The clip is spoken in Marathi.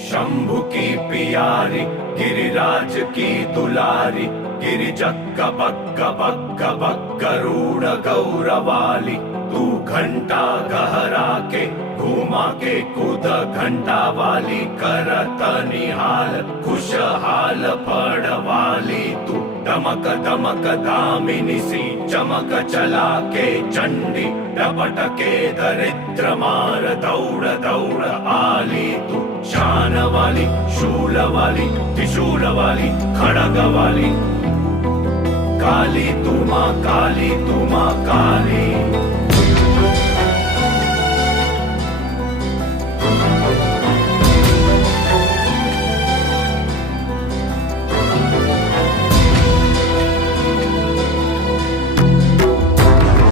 शंभु की पियारी गिरिराज की दुलारी, गिरिजक्क बक्क बक्क बक्क गरुड़ गौरवाली। तू घंटा गहरा के घुमा के कूद घंटा वाली, करत निहाल खुशहाल पड़वाली। तू दमक दमक दामिनी सी चमक चला के चंडी, डपट के दरिद्र मार दौड़ दौड़ आली। तू शान वाली शूल वाली त्रिशूल वाली खड़ग वाली, काली तू माँ काली तू माँ काली।